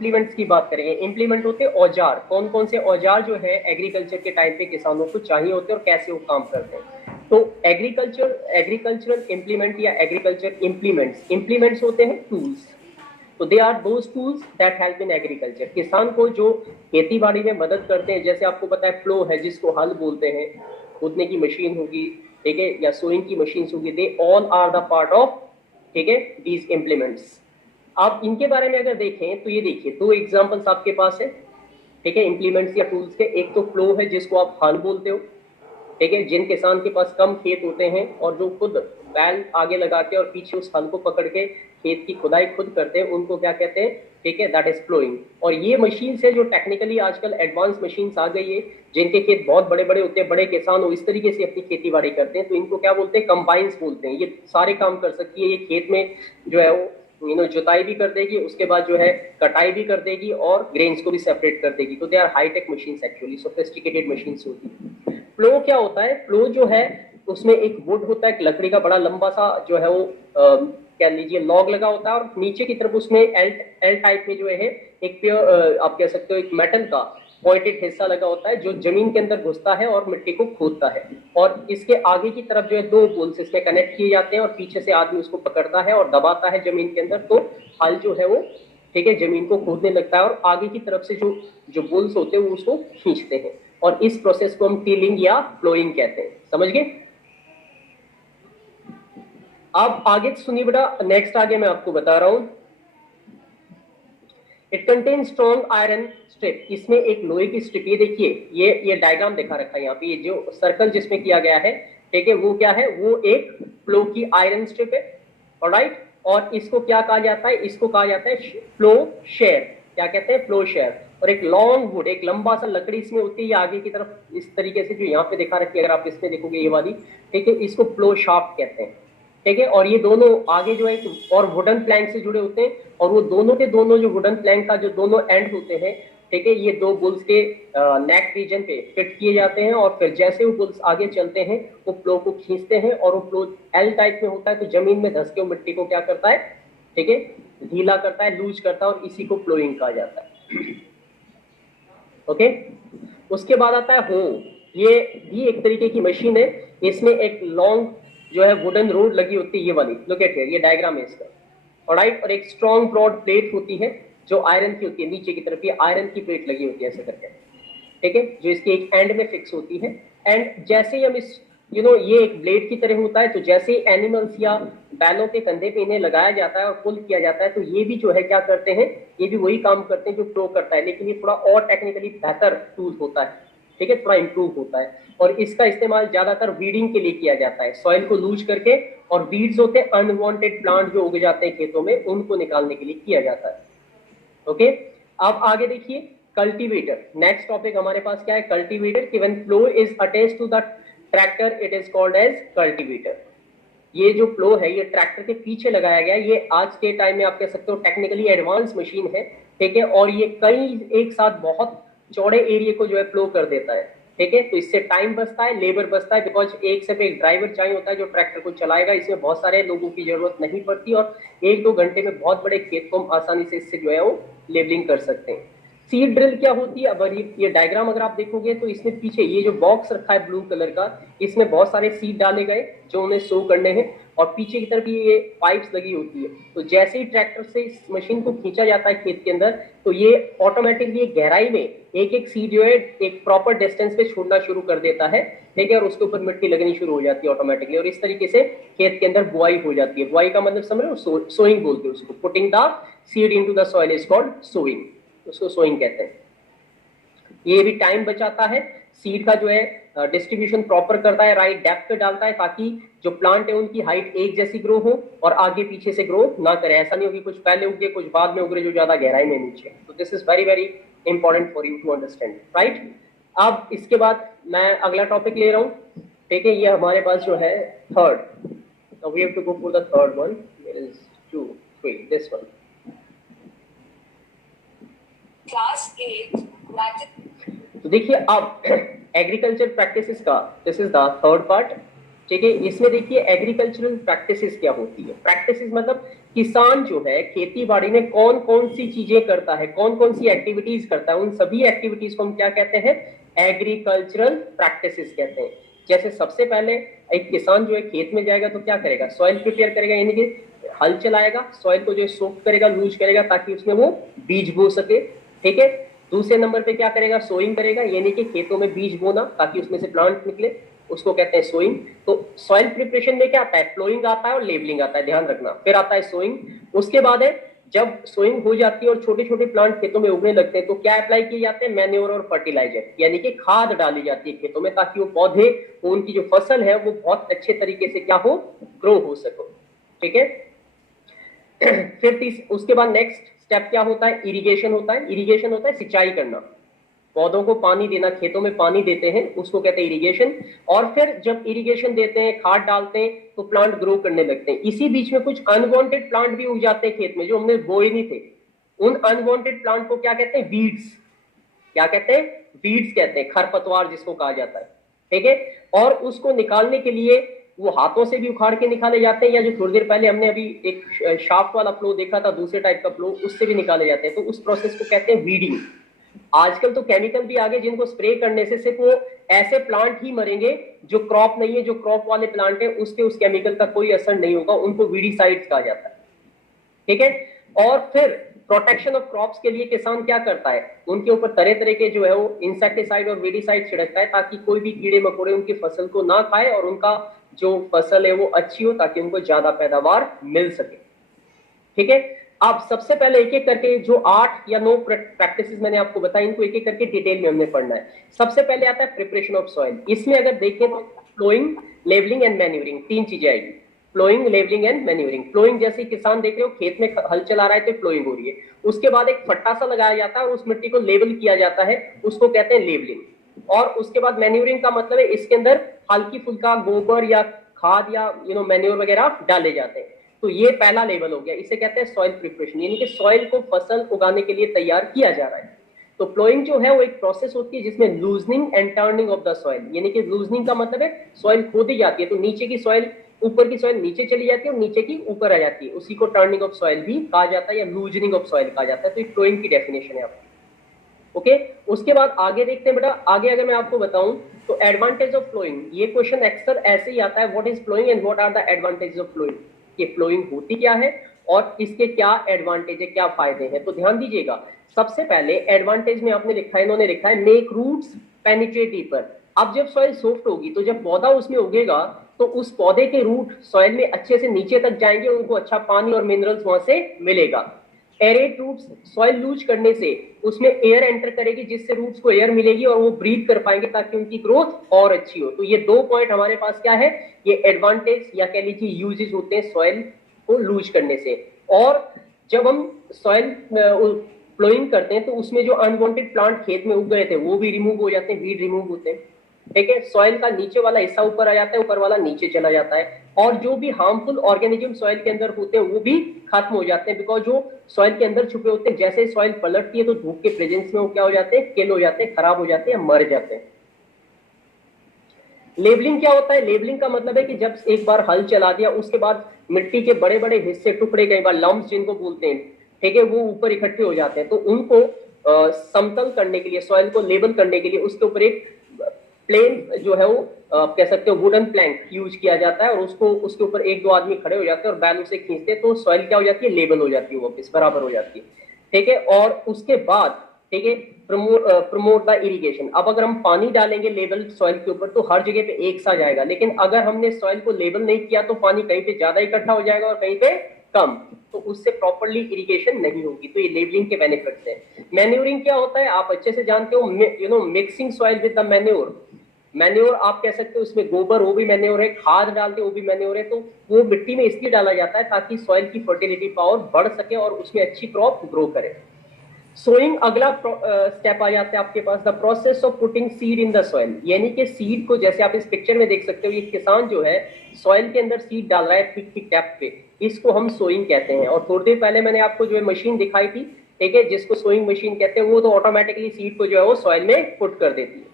Implements की बात करेंगे। इम्प्लीमेंट होते हैं औजार, कौन कौन से औजार जो है एग्रीकल्चर के टाइम पे किसानों को चाहिए होते हैं और कैसे वो काम करते हैं। तो एग्रीकल्चरल इम्प्लीमेंट या एग्रीकल्चर इम्प्लीमेंट्स होते हैं टूल्स। तो they are those tools that help in agriculture, किसान को जो खेती बाड़ी में मदद करते हैं। जैसे आपको पता है प्लो है जिसको हल बोलते हैं, खोदने की मशीन होगी, ठीक है, या सोइंग की मशीन होगी, they all are the part of, ठीक है, दीज इम्प्लीमेंट्स। आप इनके बारे में अगर देखें तो ये देखिए दो एग्जांपल्स आपके पास है, ठीक है, इम्प्लीमेंट्स या टूल्स के। एक तो प्लो है जिसको आप हल बोलते हो, ठीक है, जिन किसान के पास कम खेत होते हैं और जो खुद बैल आगे लगा के और पीछे उस हल को पकड़ के खेत की खुदाई खुद करते हैं, उनको क्या कहते हैं, ठीक है, दैट इज प्लोइंग। और ये मशीन से जो टेक्निकली आजकल एडवांस मशीन्स आ गई है, जिनके खेत बहुत बड़े बड़े होते हैं, बड़े किसान वो इस तरीके से अपनी खेती बाड़ी करते हैं, तो इनको क्या बोलते हैं, कंबाइंस बोलते हैं। ये सारे काम कर सकती है, ये खेत में जो है वो जुताई भी कर देगी, उसके बाद जो है कटाई भी कर देगी और ग्रेन्स को भी सेपरेट कर देगी। तो they are hitech machines, actually sophisticated machines होती है। प्लो क्या होता है, प्लो जो है उसमें एक वुड होता है, एक लकड़ी का बड़ा लंबा सा जो है वो कह लीजिए लॉग लगा होता है, और नीचे की तरफ उसमें एल टाइप में जो है एक आप कह सकते हो एक मेटल का पॉइंटेड हिस्सा लगा होता है जो जमीन के अंदर घुसता है और मिट्टी को खोदता है। और इसके आगे की तरफ जो है दो बुल्स इसमें कनेक्ट किए जाते हैं और पीछे से आदमी उसको पकड़ता है और दबाता है जमीन के अंदर, तो हल जो है वो, ठीक है, जमीन को खोदने लगता है और आगे की तरफ से जो जो बुल्स होते हैं वो उसको खींचते हैं, और इस प्रोसेस को हम टिलिंग या प्लोइंग कहते हैं। समझ गए? अब आगे सुनिए बेटा, नेक्स्ट आगे मैं आपको बता रहा हूं। It contain strong iron strip, इसमें एक लोहे की स्ट्रिप, ये देखिए ये डायग्राम दिखा रखा है यहाँ पे, ये जो सर्कल जिसमें किया गया है, ठीक है, वो क्या है, वो एक फ्लो की आयरन स्ट्रिप है, ऑलराइट। और इसको क्या कहा जाता है, इसको कहा जाता है फ्लो शेयर। क्या कहते हैं, फ्लो शेयर। और एक लॉन्ग वुड, एक लंबा सा लकड़ी इसमें होती है, आगे की तरफ इस तरीके से जो यहाँ पे दिखा रखी है, अगर आप इसमें देखोगे ये वाली, ठीक है, इसको फ्लो शाफ्ट कहते हैं, ठीक है। और ये दोनों आगे जो है और वुडन प्लैंक से जुड़े होते हैं, और वो दोनों के दोनों जो वुडन प्लैंक का जो दोनों एंड होते हैं, ठीक है, ये दो बुल्स के नेक रीजन पे फिट किए जाते हैं, और फिर जैसे वो बुल्स आगे चलते हैं वो प्लो को खींचते हैं, और वो प्लो एल टाइप में होता है, तो जमीन में धंस के वो मिट्टी को क्या करता है, ठीक है, ढीला करता है, लूज करता है, और इसी को प्लोइंग कहा जाता है। ओके, उसके बाद आता है हो, ये भी एक तरीके की मशीन है, इसमें एक लॉन्ग जो है वुडन रोड लगी होती है, ये वाली, लुक एट हियर, ये डायग्राम है इसका, ऑलराइट। और एक स्ट्रॉन्ग ब्रॉड प्लेट होती है जो आयरन की होती है, नीचे की तरफ ये आयरन की प्लेट लगी होती है ऐसे करके, ठीक है, जो इसके एक एंड में फिक्स होती है। एंड जैसे ही हम इस ये एक ब्लेड की तरह होता है, तो जैसे ही एनिमल्स या बैलों के कंधे पे इन्हें लगाया जाता है और पुल किया जाता है, तो ये भी जो है क्या करते हैं, ये भी वही काम करते हैं जो प्लो करता है, लेकिन ये थोड़ा और टेक्निकली बेहतर टूल होता है, ठीक है, थोड़ा इंप्रूव होता है। और इसका इस्तेमाल ज्यादातर वीडिंग के लिए किया जाता है, सॉइल को लूज करके, और वीड्स होते हैं अनवांटेड प्लांट जो उग जाते हैं खेतों में, उनको निकालने के लिए किया जाता है। ओके, अब आगे देखिए कल्टीवेटर, नेक्स्ट टॉपिक हमारे पास क्या है, कल्टीवेटर। कि when plough is attached to the tractor it is called as cultivator. ये जो फ्लो है ये ट्रैक्टर के पीछे लगाया गया, ये आज के टाइम में आप कह सकते हो टेक्निकली एडवांस मशीन है, ठीक है, और ये कई एक साथ बहुत चौड़े एरिया को जो है फ्लो कर देता है, ठीक है। तो इससे टाइम बचता है, लेबर बचता है, बिकॉज एक से एक ड्राइवर चाहिए होता है जो ट्रैक्टर को चलाएगा, इसमें बहुत सारे लोगों की जरूरत नहीं पड़ती, और एक दो घंटे में बहुत बड़े खेत को हम आसानी से इससे जो है वो लेबलिंग कर सकते हैं। सीड ड्रिल क्या होती है, अब ये डायग्राम अगर आप देखोगे तो इसमें पीछे ये जो बॉक्स रखा है ब्लू कलर का, इसमें बहुत सारे सीड डाले गए जो उन्हें शो करने हैं, और पीछे की तरफ ये पाइप्स लगी होती है। तो जैसे ही ट्रैक्टर से इस मशीन को खींचा जाता है खेत के अंदर, तो ये ऑटोमेटिकली गहराई में एक एक सीड जो है एक प्रॉपर डिस्टेंस पे छोड़ना शुरू कर देता है, ठीक है, और उसके ऊपर मिट्टी लगनी शुरू हो जाती है ऑटोमेटिकली, और इस तरीके से खेत के अंदर बुआई हो जाती है। बुआई का मतलब समझ रहे हो, सोइंग बोलते हैं उसको, putting the seed into the soil is called sowing, उसको सोइंग कहते हैं। ये भी टाइम बचाता है, सीड का जो है डिस्ट्रीब्यूशन प्रॉपर करता है, राइट डेप्थ पे डालता है, ताकि जो प्लांट है उनकी हाइट एक जैसी ग्रो हो और आगे पीछे से ग्रो ना करे। ऐसा नहीं हो कि कुछ पहले उगे कुछ बाद में उगे जो ज्यादा गहराई में नीचे। तो this is very very important for you to understand, right. अब इसके बाद मैं अगला टॉपिक ले रहा हूँ, ठीक है, ये हमारे पास जो है third, we have to go for the third one, there is 2 3 this one, class 8 तो देखिए अब एग्रीकल्चर प्रैक्टिसेस का, this is the third part, ठीक है। इसमें देखिए एग्रीकल्चरल प्रैक्टिसेस क्या होती है। प्रैक्टिसेस मतलब किसान जो है खेती बाड़ी में कौन कौन सी चीजें करता है, कौन कौन सी एक्टिविटीज करता है, उन सभी एक्टिविटीज को हम क्या कहते हैं, एग्रीकल्चरल प्रैक्टिसेस कहते हैं। जैसे सबसे पहले एक किसान जो है खेत में जाएगा तो क्या करेगा, सॉइल प्रिपेयर करेगा, यानी कि हल चलाएगा, सॉइल को जो है सोक करेगा, लूज करेगा, ताकि उसमें वो बीज बो सके। ठीक है। दूसरे नंबर पे क्या करेगा, सोइंग करेगा, यानी कि खेतों में बीज बोना ताकि उसमें से प्लांट निकले, उसको कहते हैं सोइंग। तो सॉइल प्रिपरेशन में क्या आता है, फ्लोइंग आता है और लेबलिंग आता है, ध्यान रखना। फिर आता है सोइंग। उसके बाद है जब सोइंग हो जाती है और छोटे छोटे प्लांट खेतों में उगने लगते हैं तो क्या अप्लाई किए जाते हैं, मैन्योर और फर्टिलाइजर, यानी कि खाद डाली जाती है खेतों में, ताकि वो पौधे, वो उनकी जो फसल है वो बहुत अच्छे तरीके से क्या हो, ग्रो हो सको। ठीक है। फिर उसके बाद नेक्स्ट स्टेप क्या होता है, इरिगेशन होता है। इरिगेशन होता है सिंचाई करना, पौधों को पानी देना, खेतों में पानी देते हैं, उसको कहते हैं इरिगेशन। और फिर जब इरिगेशन देते हैं, खाद डालते हैं, तो प्लांट ग्रो करने लगते हैं। इसी बीच में कुछ अनवांटेड प्लांट भी उग जाते हैं खेत में जो हमने बोए नहीं थे। उन अनवांटेड प्लांट को क्या कहते हैं, वीड्स। क्या कहते हैं, वीड्स कहते हैं, खरपतवार जिसको कहा जाता है। ठीक है। और उसको निकालने के लिए वो हाथों से भी उखाड़ के निकाले जाते हैं, या जो थोड़ी देर पहले हमने अभी एक शाफ्ट वाला फ्लो देखा था, दूसरे टाइप का फ्लो, उससे भी निकाले जाते हैं। तो उस प्रोसेस को कहते हैं वीडिंग। आजकल तो केमिकल भी आ गए जिनको स्प्रे करने से सिर्फ वो ऐसे प्लांट ही मरेंगे जो क्रॉप नहीं है, जो क्रॉप वाले प्लांट है उसके उस केमिकल का कोई असर नहीं होगा, उनको वीडीसाइड्स कहा जाता है। ठीक है। और फिर प्रोटेक्शन ऑफ क्रॉप्स के लिए किसान क्या करता है, उनके ऊपर तरह तरह के जो है वो इंसेक्टिसाइड और वीडीसाइड छिड़कता है, ताकि कोई भी कीड़े मकोड़े उनकी फसल को ना खाए और उनका जो फसल है वो अच्छी हो, ताकि उनको ज्यादा पैदावार मिल सके। ठीक है। अब सबसे पहले एक एक करके जो 8 या 9 प्रैक्टिसेस मैंने आपको बताई, इनको एक एक करके डिटेल में हमने पढ़ना है। सबसे पहले आता है प्रिपरेशन ऑफ सॉइल। इसमें अगर देखें तो फ्लोइंग, लेवलिंग एंड मैन्यूरिंग, 3 चीजें आएगी। Ploughing, levelling and manuring. Ploughing जैसे किसान देख रहे हो खेत में हल चला रहा है तो फ्लोइंग हो रही है। उसके बाद एक फट्टा सा लगाया जाता है और उस मिट्टी को लेवल किया जाता है, उसको कहते हैं लेवलिंग। और उसके बाद मैन्यूरिंग का मतलब है इसके अंदर हल्की फुल्का गोबर या खाद या मैन्योर वगैरह डाले जाते हैं। तो ये पहला लेवल हो गया, इसे कहते हैं सॉइल प्रिपरेशन, यानी कि सॉइल को फसल उगाने के लिए तैयार किया जा रहा है। तो प्लोइंग जो है वो एक प्रोसेस होती है जिसमें loosening and turning of the soil, यानी कि लूजनिंग का मतलब है सॉइल खोदी जाती है तो नीचे की सॉइल, ऊपर की सॉइल नीचे चली जाती है और नीचे की ऊपर आ जाती है, उसी को टर्निंग ऑफ सॉइल भी कहा जाता है या लूजनिंग ऑफ सॉइल कहा जाता है। तो ये प्लोइंग की डेफिनेशन है आपकी। ओके। उसके बाद आगे देखते हैं बेटा। आगे अगर मैं आपको बताऊं तो एडवांटेज ऑफ फ्लोइंग, ये क्वेश्चन अक्सर ऐसे ही आता है, what is ploughing and what are the advantages of ploughing, कि फ्लोइंग होती क्या है और इसके क्या एडवांटेज है, क्या फायदे हैं। तो ध्यान दीजिएगा, सबसे पहले एडवांटेज में आपने लिखा है, इन्होंने लिखा है मेक रूट्स पेनिट्रेट डीपर। अब जब सॉइल सॉफ्ट होगी तो जब पौधा उसमें उगेगा तो उस पौधे के रूट सॉइल में अच्छे से नीचे तक जाएंगे, उनको अच्छा पानी और मिनरल्स वहां से मिलेगा। एरेट रूट्स, सॉइल लूज करने से उसमें एयर एंटर करेगी जिससे रूट्स को एयर मिलेगी और वो ब्रीथ कर पाएंगे ताकि उनकी ग्रोथ और अच्छी हो। तो ये 2 पॉइंट हमारे पास क्या है, ये एडवांटेज या कह लीजिए यूजेस होते हैं सॉइल को लूज करने से। और जब हम सॉइल फ्लोइंग करते हैं तो उसमें जो अनवांटेड प्लांट खेत में उग गए थे वो भी रिमूव हो जाते हैं, वीड रिमूव होते हैं। ठीक है। सॉइल का नीचे वाला हिस्सा ऊपर आ जाता है, ऊपर वाला नीचे चला जाता है, और जो भी हार्मफुल ऑर्गेनिज्म सॉइल के अंदर होते हैं वो भी खत्म हो जाते हैं, बिकॉज जो सॉइल के अंदर छुपे होते हैं जैसे सॉइल पलटती है तो धूप के प्रेजेंस में वो क्या हो जाते हैं, किल हो जाते हैं, खराब हो जाते हैं, मर जाते हैं। लेबलिंग क्या होता है, लेबलिंग का मतलब है कि जब एक बार हल चला दिया उसके बाद मिट्टी के बड़े बड़े हिस्से, टुकड़े, कई बार लम्स जिनको बोलते हैं, ठीक है, वो ऊपर इकट्ठे हो जाते हैं। तो उनको समतल करने के लिए, सॉइल को लेबल करने के लिए उसके ऊपर एक प्लेन जो है वो आप कह सकते हो वुडन प्लैंक यूज किया जाता है, और उसको उसके ऊपर 1-2 आदमी खड़े हो जाते हैं और बैल उसे खींचते हैं, तो सॉइल क्या हो जाती है, लेबल हो जाती है, वापस बराबर हो जाती है। ठीक है। और उसके बाद ठीक है, प्रमोट द इरिगेशन। अब अगर हम पानी डालेंगे लेवल सॉइल के ऊपर तो हर जगह पे एक सा जाएगा, लेकिन अगर हमने सॉइल को लेबल नहीं किया तो पानी कहीं पे ज्यादा इकट्ठा हो जाएगा और कहीं पे कम, तो उससे प्रॉपर्ली इरिगेशन नहीं होगी। तो ये लेबलिंग के बेनिफिट्स हैं। मैन्योरिंग क्या होता है आप अच्छे से जानते हो, mixing soil with the manure. Manure आप कह सकते हो उसमें गोबर, वो भी मैन्योर है, खाद डालते वो भी मैन्योर है। तो वो मिट्टी में इसलिए डाला जाता है ताकि सॉइल की फर्टिलिटी पावर बढ़ सके और उसमें अच्छी क्रॉप ग्रो करे। सोइंग अगला स्टेप आ जाता है आपके पास, the process of putting seed in the soil, यानी कि सीड को, जैसे आप इस पिक्चर में देख सकते हो, ये किसान जो है सॉइल के अंदर सीड डाल रहा है ठीक ठीक डेप्थ पे, इसको हम सोइंग कहते हैं। और थोड़ी देर पहले मैंने आपको जो है मशीन दिखाई थी, ठीक है, जिसको सोइंग मशीन कहते हैं, वो तो ऑटोमेटिकली सीड को जो है वो सॉइल में पुट कर देती है।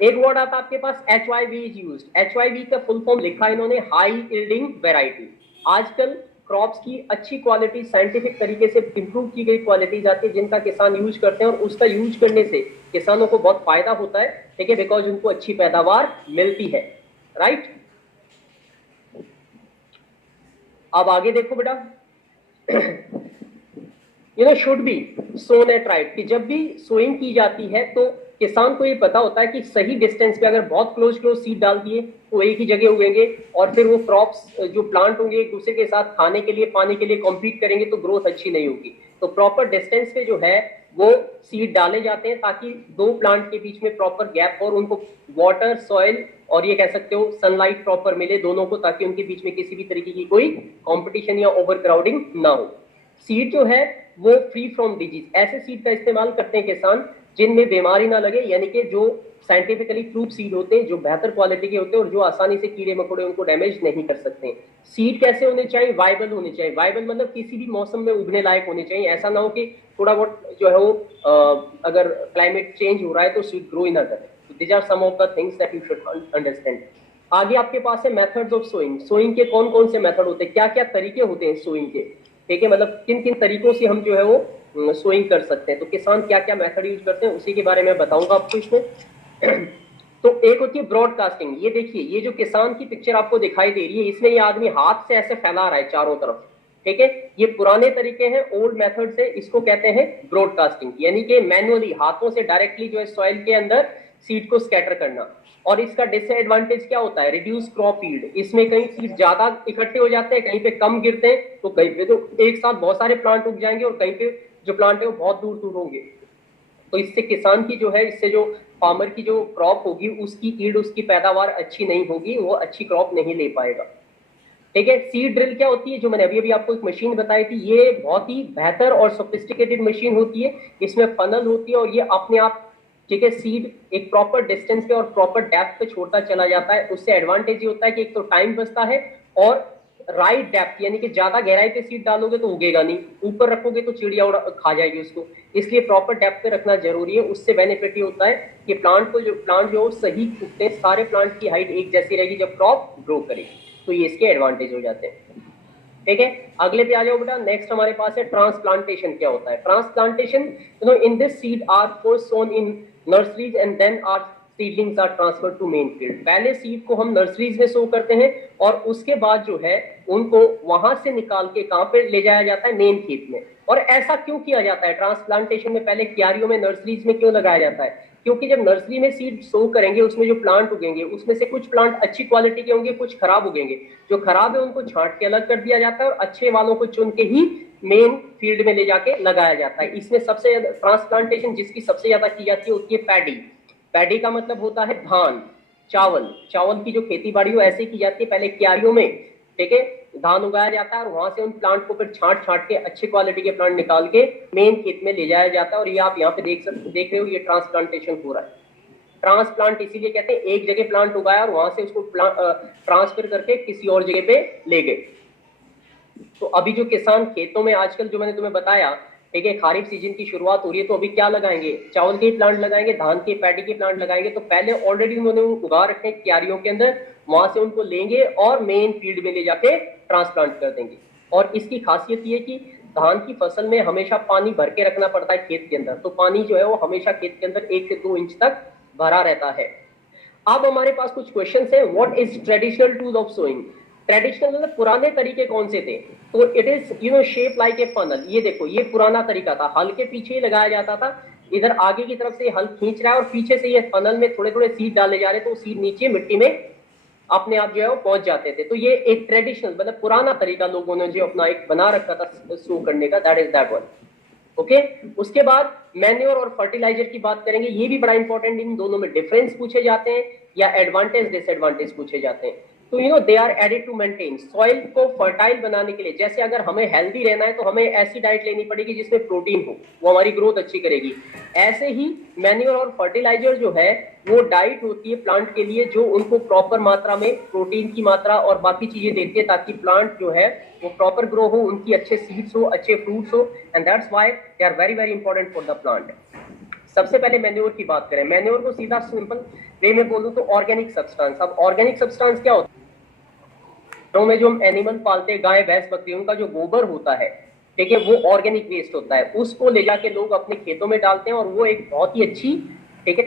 एक वर्ड आता है आपके पास HYV इज यूज्ड। HYV का फुल फॉर्म लिखा है इन्होंने, हाई यील्डिंग वैरायटी। आजकल क्रॉप्स की अच्छी क्वालिटी साइंटिफिक तरीके से इंप्रूव की गई क्वालिटीज आती है जिनका किसान यूज करते हैं और उसका यूज करने से किसानों को बहुत फायदा होता है, ठीक है, बिकॉज उनको अच्छी पैदावार मिलती है, राइट। अब आगे देखो बेटा, should be sown at right, कि जब भी सोइंग की जाती है तो किसान को ये पता होता है कि सही डिस्टेंस पे अगर बहुत क्लोज सीड डाल दिए तो एक ही जगह उगेंगे और फिर वो क्रॉप्स जो प्लांट होंगे एक दूसरे के साथ खाने के लिए पानी के लिए कॉम्पीट करेंगे तो ग्रोथ अच्छी नहीं होगी। तो प्रॉपर डिस्टेंस पे जो है वो सीड डाले जाते हैं ताकि दो प्लांट के बीच में प्रॉपर गैप और उनको वाटर सॉइल और ये कह सकते हो सनलाइट प्रॉपर मिले दोनों को, ताकि उनके बीच में किसी भी तरीके की कोई कॉम्पिटिशन या ओवर क्राउडिंग ना हो। सीड जो है वो फ्री फ्रॉम डिजीज, ऐसे सीड का इस्तेमाल करते हैं किसान जिनमें बीमारी ना लगे, यानी कि जो साइंटिफिकली प्रूफ सीड होते हैं, जो बेहतर क्वालिटी के होते हैं और जो आसानी से कीड़े मकोड़े उनको डैमेज नहीं कर सकते। सीड कैसे होने चाहिए? वाइबल होने चाहिए। वाइबल मतलब किसी भी मौसम में उगने लायक होने चाहिए। ऐसा ना हो कि थोड़ा बहुत जो है वो अगर क्लाइमेट चेंज हो रहा है तो सीड ग्रो ही ना करे। These are some of the things that you should understand. आगे आपके पास है मेथड्स ऑफ सोइंग। सोइंग के कौन कौन से मेथड होते हैं, क्या क्या तरीके होते हैं सोइंग के, ठीक है, मतलब किन किन तरीकों से हम जो है वो सोइंग कर सकते हैं। तो किसान क्या क्या मेथड यूज करते हैं उसी के बारे में बताऊंगा आपको इसमें। तो एक होती है ब्रॉडकास्टिंग। ये देखिए, ये जो किसान की पिक्चर आपको दिखाई दे रही है इसमें ये आदमी हाथ से ऐसे फैला रहा है चारों तरफ, ठीक है। ये पुराने तरीके हैं, ओल्ड मेथड से, इसको कहते हैं ब्रॉडकास्टिंग, यानी कि मैनुअली हाथों से डायरेक्टली जो है सॉइल के अंदर सीड को स्कैटर करना। और इसका डिसएडवांटेज क्या होता है? Reduce crop yield. इसमें कहीं सीड ज्यादा इकट्ठे हो जाते हैं, कहीं पे कम गिरते हैं, तो कहीं पे तो एक साथ बहुत सारे प्लांट उग जाएंगे और कहीं पे जो प्लांट है वो बहुत दूर दूर होंगे। तो इससे किसान की जो है, इससे जो फार्मर की जो क्रॉप होगी उसकी यील्ड, उसकी पैदावार अच्छी नहीं होगी, वो अच्छी क्रॉप नहीं ले पाएगा, ठीक है। सीड ड्रिल क्या होती है, जो मैंने अभी अभी आपको एक मशीन बताई थी, ये बहुत ही बेहतर और सोफिस्टिकेटेड मशीन होती है। इसमें फनल होती है और ये अपने आप, ठीक है, सीड एक प्रॉपर डिस्टेंस पे और प्रॉपर डेप्थ पे छोड़ता चला जाता है। उससे एडवांटेज ये होता है कि एक तो टाइम बचता है और राइट डेप्थ, यानी कि ज्यादा गहराई पे सीड डालोगे तो उगेगा नहीं, ऊपर रखोगे तो चिड़िया उड़ा खा जाएगी उसको, इसलिए प्रॉपर डेप्थ पे रखना जरूरी है। उससे बेनिफिट ये होता है कि प्लांट जो सही उगते हैं, सारे प्लांट की हाइट एक जैसी रहेगी जब क्रॉप ग्रो करेगी, तो ये इसके एडवांटेज हो जाते हैं, ठीक है। अगले पे आ जाओ बेटा। नेक्स्ट हमारे पास है ट्रांसप्लांटेशन। क्या होता है transplantation? In this seed are first sown in nurseries and then are seedlings are transfer to main field. पहले सीड को हम नर्सरीज में सो करते हैं और उसके बाद जो है उनको वहां से निकाल के कहां पे ले जाया जाता है? मेन खेत में। और ऐसा क्यों किया जाता है ट्रांसप्लांटेशन में? पहले क्यारियों में, नर्सरीज में क्यों लगाया जाता है? क्योंकि जब नर्सरी में सीड सो करेंगे उसमें जो प्लांट उगेंगे उसमें से कुछ प्लांट अच्छी क्वालिटी के होंगे, कुछ खराब उगेंगे। जो खराब है उनको छांट के अलग कर दिया जाता है और अच्छे वालों को चुन के ही मेन फील्ड में ले जाके लगाया जाता है। इसमें सबसे ट्रांसप्लांटेशन जिसकी सबसे ज्यादा की जाती है होती है पैडी। पैडी का मतलब होता है धान, चावल। चावल की जो खेती बाड़ी हो ऐसे की जाती है, पहले क्यारियों में, ठीक है, धान उगाया जाता है और वहां से उन प्लांट को फिर छांट के अच्छी क्वालिटी के प्लांट निकाल के मेन खेत में ले जाया जाता है। और ये आप यहाँ पे देख रहे हो, ये ट्रांसप्लांटेशन हो रहा है। ट्रांसप्लांट इसीलिए कहते हैं, एक जगह प्लांट उगाया और वहां से उसको ट्रांसफर करके किसी और जगह पे ले गए। तो अभी जो किसान खेतों में आजकल, जो मैंने तुम्हें बताया, ठीक है, खारिफ सीजन की शुरुआत हो रही है, तो अभी क्या लगाएंगे? चावल के प्लांट लगाएंगे, धान के, पैडी के प्लांट लगाएंगे। तो पहले ऑलरेडी उन्होंने उगा रखे हैं क्यारियों के अंदर, वहां से उनको लेंगे और मेन फील्ड में ले जाके ट्रांसप्लांट कर देंगे। और इसकी खासियत ये कि धान की फसल में हमेशा पानी भर के रखना पड़ता है खेत के अंदर, तो पानी जो है वो हमेशा खेत के अंदर 1 से 2 इंच तक भरा रहता है। अब हमारे पास कुछ क्वेश्चन है। What is traditional tool of sowing? Traditional मतलब पुराने तरीके कौन से थे? तो it is shape like a funnel. ये देखो, ये पुराना तरीका था, हल के पीछे ही लगाया जाता था। इधर आगे की तरफ से हल खींच रहा है और पीछे से ये फनल में थोड़े थोड़े सीड डाले जा रहे, तो सीड नीचे मिट्टी में अपने आप जो है वो पहुंच जाते थे। तो ये एक ट्रेडिशनल मतलब पुराना तरीका लोगों ने जो अपना एक बना रखा था सो करने का, that is that one, okay. उसके बाद मैन्योर और फर्टिलाइजर की बात करेंगे। ये भी बड़ा इंपॉर्टेंट, इन दोनों में डिफरेंस पूछे जाते हैं या एडवांटेज डिसएडवांटेज पूछे जाते हैं। तो they are added to maintain soil को फर्टाइल बनाने के लिए। जैसे अगर हमें हेल्दी रहना है तो हमें ऐसी डाइट लेनी पड़ेगी जिसमें प्रोटीन हो, वो हमारी ग्रोथ अच्छी करेगी। ऐसे ही मैन्योर और फर्टिलाइजर जो है वो डाइट होती है प्लांट के लिए, जो उनको प्रॉपर मात्रा में प्रोटीन की मात्रा और बाकी चीजें देती है, ताकि प्लांट जो है वो प्रॉपर ग्रो हो, उनकी अच्छे सीड्स हो, अच्छे फ्रूट्स हो, and that's why they are very very important for the plant. सबसे पहले मैन्योर की बात करें। मैन्योर को सीधा सिंपल वे में बोलूं तो ऑर्गेनिक सब्सटेंस। अब ऑर्गेनिक सब्सटेंस क्या होता है? घरों में जो हम एनिमल पालते हैं, गाय भैंस बकरी, उनका जो गोबर होता है, ठीक है, वो ऑर्गेनिक वेस्ट होता है, उसको ले जाके लोग अपने खेतों में डालते हैं और वो एक बहुत ही अच्छी, ठीक है,